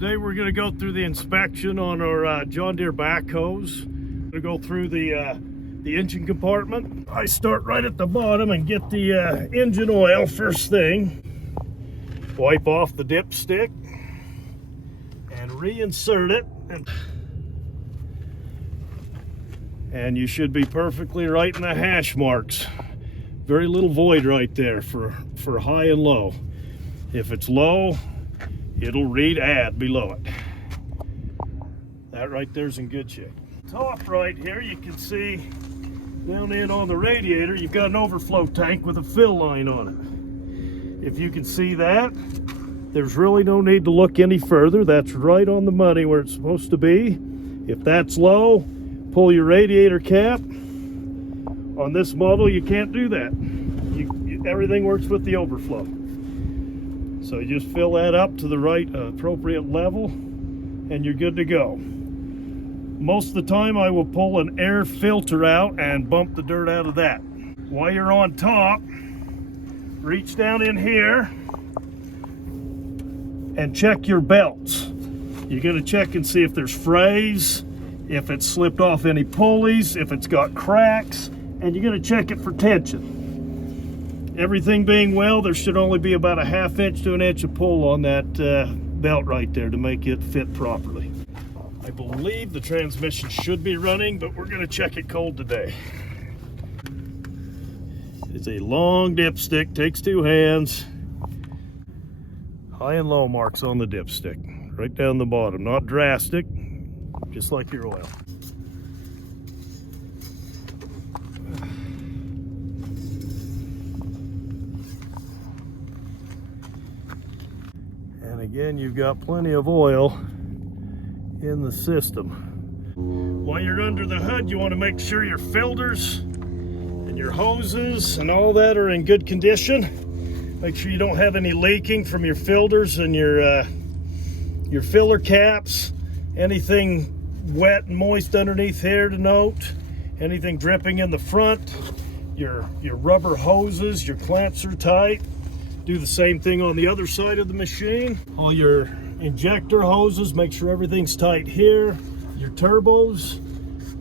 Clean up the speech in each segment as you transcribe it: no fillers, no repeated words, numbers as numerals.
Today we're going to go through the inspection on our John Deere backhoes. We're going to go through the engine compartment. I start right at the bottom and get the engine oil first thing. Wipe off the dipstick and reinsert it. And you should be perfectly right in the hash marks. Very little void right there for high and low. If it's low, it'll read add below it. That right there's in good shape. Top right here, you can see down in on the radiator, you've got an overflow tank with a fill line on it. If you can see that, there's really no need to look any further. That's right on the money where it's supposed to be. If that's low, pull your radiator cap. On this model, you can't do that. Everything works with the overflow. So you just fill that up to the right appropriate level and you're good to go. Most of the time I will pull an air filter out and bump the dirt out of that. While you're on top, reach down in here and check your belts. You're going to check and see if there's frays, if it's slipped off any pulleys, if it's got cracks, and you're going to check it for tension. Everything being well, there should only be about a ½ inch to an inch of pull on that belt right there to make it fit properly. I believe the transmission should be running, but we're going to check it cold today. It's a long dipstick, takes 2 hands. High and low marks on the dipstick, right down the bottom. Not drastic, just like your oil. And again, you've got plenty of oil in the system. While you're under the hood, you want to make sure your filters and your hoses and all that are in good condition. Make sure you don't have any leaking from your filters and your filler caps. Anything wet and moist underneath here to note. Anything dripping in the front. Your rubber hoses, your clamps are tight. Do the same thing on the other side of the machine. All your injector hoses, make sure everything's tight here. Your turbos,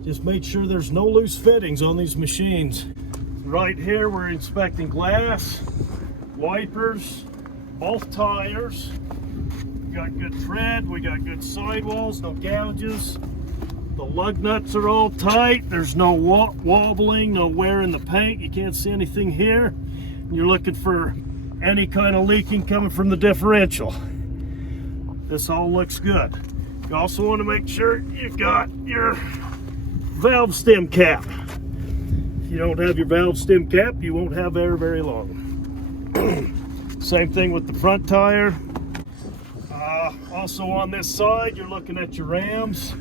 just make sure there's no loose fittings on these machines. Right here we're inspecting glass, wipers, both tires. We got good tread, we got good sidewalls, no gouges. The lug nuts are all tight. There's no wobbling, no wear in the paint. You can't see anything here. You're looking for any kind of leaking coming from the differential. This all looks good. You also want to make sure you've got your valve stem cap. If you don't have your valve stem cap, you won't have air very long. Same thing with the front tire. Also on this side, you're looking at your rams.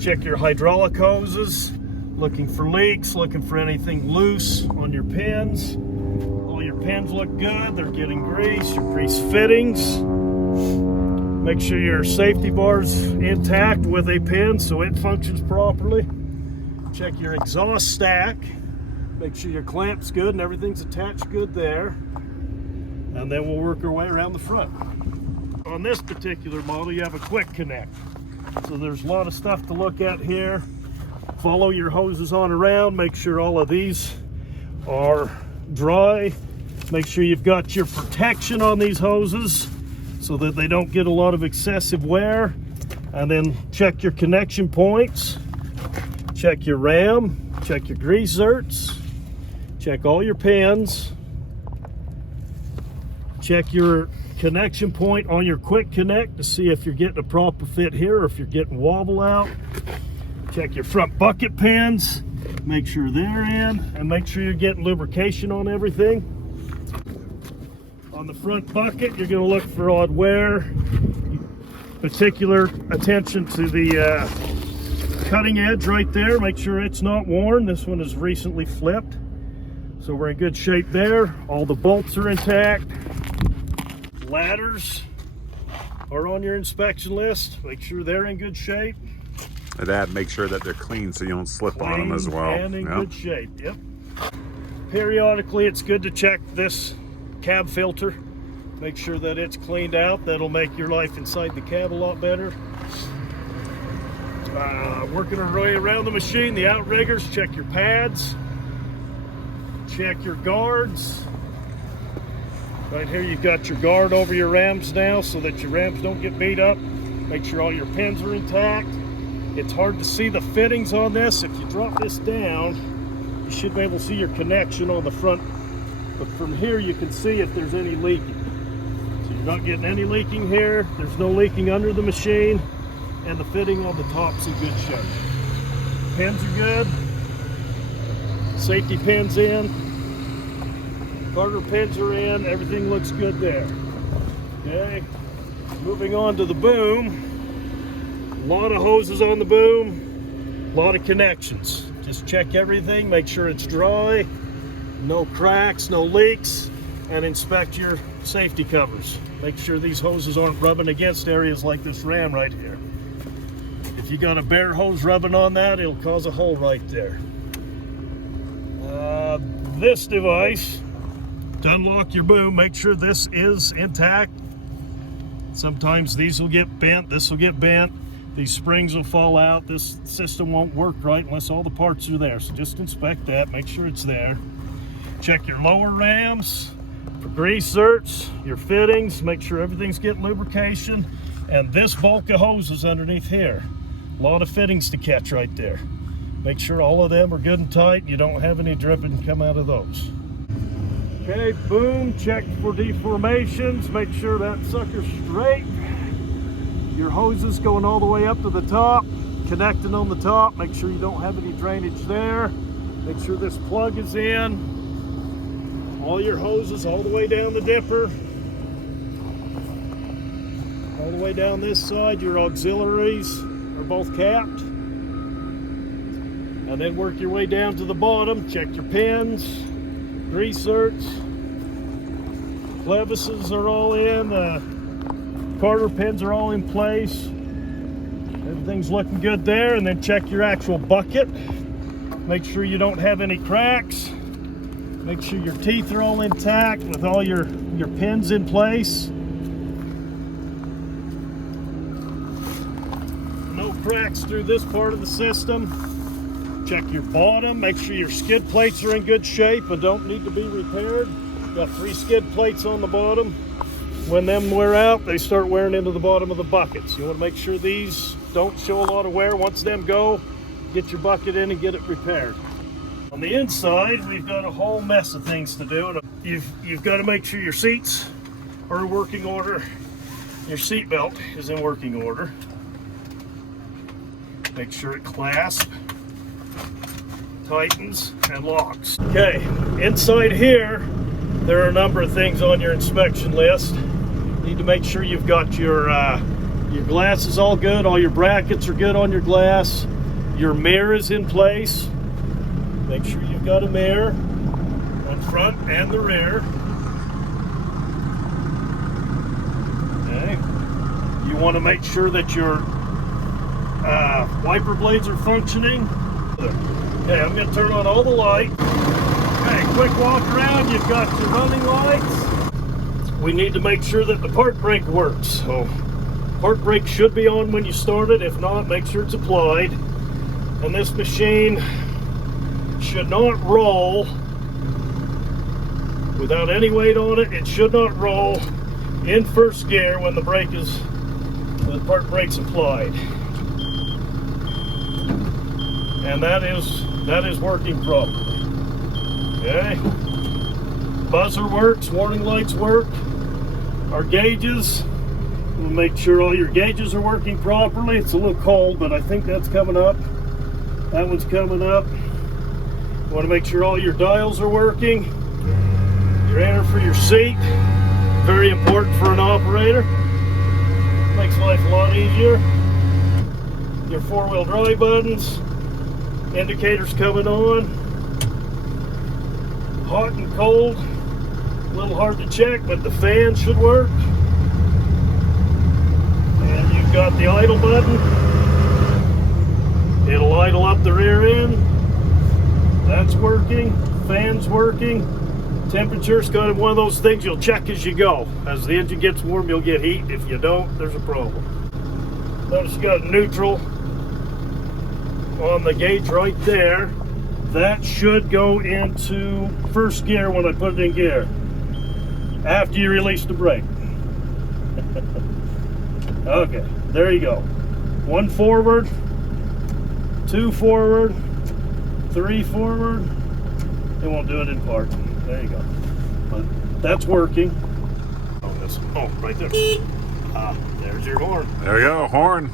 Check your hydraulic hoses. Looking for leaks, looking for anything loose on your pins. Your pins look good, they're getting grease, your grease fittings. Make sure your safety bar's intact with a pin so it functions properly. Check your exhaust stack. Make sure your clamp's good and everything's attached good there. And then we'll work our way around the front. On this particular model, you have a quick connect. So there's a lot of stuff to look at here. Follow your hoses on around, make sure all of these are dry. Make sure you've got your protection on these hoses so that they don't get a lot of excessive wear. And then check your connection points. Check your ram. Check your grease zerts. Check all your pins. Check your connection point on your quick connect to see if you're getting a proper fit here or if you're getting wobble out. Check your front bucket pins. Make sure they're in and make sure you're getting lubrication on everything. On the front bucket, you're going to look for odd wear. Particular attention to the cutting edge right there. Make sure it's not worn. This one is recently flipped. So we're in good shape there. All the bolts are intact. Ladders are on your inspection list. Make sure they're in good shape. And make sure that they're clean so you don't slip on them as well. And in good shape, yep. Periodically, it's good to check this cab filter. Make sure that it's cleaned out. That'll make your life inside the cab a lot better. Working our way around the machine, the outriggers, check your pads, check your guards. Right here you've got your guard over your rams now so that your rams don't get beat up. Make sure all your pins are intact. It's hard to see the fittings on this. If you drop this down, you should be able to see your connection on the front. But from here you can see if there's any leaking. So you're not getting any leaking here. There's no leaking under the machine. And the fitting on the top's in good shape. Pins are good. Safety pins in. Carter pins are in. Everything looks good there. Okay. Moving on to the boom. A lot of hoses on the boom. A lot of connections. Just check everything. Make sure it's dry. No cracks, no leaks. And inspect your safety covers. Make sure these hoses aren't rubbing against areas like this ram right here. If you got a bare hose rubbing on that, it'll cause a hole right there. This device, to unlock your boom, make sure this is intact. Sometimes these will get bent, this will get bent, these springs will fall out, this system won't work right unless all the parts are there. So just inspect that, make sure it's there. Check your lower rams for grease zerks, your fittings, make sure everything's getting lubrication. And this bulk of hoses underneath here. A lot of fittings to catch right there. Make sure all of them are good and tight. You don't have any dripping come out of those. Okay, boom, check for deformations. Make sure that sucker's straight. Your hoses going all the way up to the top, connecting on the top. Make sure you don't have any drainage there. Make sure this plug is in. All your hoses all the way down the dipper. All the way down this side, your auxiliaries are both capped. And then work your way down to the bottom. Check your pins, grease zerks, clevises are all in, Carter pins are all in place. Everything's looking good there. And then check your actual bucket. Make sure you don't have any cracks. Make sure your teeth are all intact with all your pins in place. No cracks through this part of the system. Check your bottom, make sure your skid plates are in good shape and don't need to be repaired. Got 3 skid plates on the bottom. When them wear out, they start wearing into the bottom of the buckets. You want to make sure these don't show a lot of wear. Once them go, get your bucket in and get it repaired. On the inside, we've got a whole mess of things to do. You've got to make sure your seats are in working order. Your seat belt is in working order. Make sure it clasps, tightens, and locks. Okay, inside here, there are a number of things on your inspection list. You need to make sure you've got your glass is all good, all your brackets are good on your glass, your mirror is in place. Make sure you've got a mirror on front and the rear. Okay. You want to make sure that your wiper blades are functioning. Okay, I'm going to turn on all the lights. Okay, quick walk around. You've got your running lights. We need to make sure that the park brake works. So, park brake should be on when you start it. If not, make sure it's applied. And this machine should not roll without any weight on it. It should not roll in first gear when the park brake's applied. And that is working properly. Okay. Buzzer works, warning lights work. Our gauges, we'll make sure all your gauges are working properly. It's a little cold, but I think that's coming up. That one's coming up. You want to make sure all your dials are working. Your enter for your seat, very important for an operator. Makes life a lot easier. Your 4-wheel drive buttons. Indicators coming on. Hot and cold, a little hard to check, but the fan should work. And you've got the idle button. It'll idle up the rear end. That's working. Fan's working. Temperature's kind of one of those things you'll check as you go. As the engine gets warm, you'll get heat. If you don't, there's a problem. Notice you got neutral on the gauge right there. That should go into first gear when I put it in gear, after you release the brake. Okay, there you go. 1 forward, 2 forward, 3 forward. It won't do it in park. There you go. But that's working. Oh, right there. There's your horn. There you go, horn.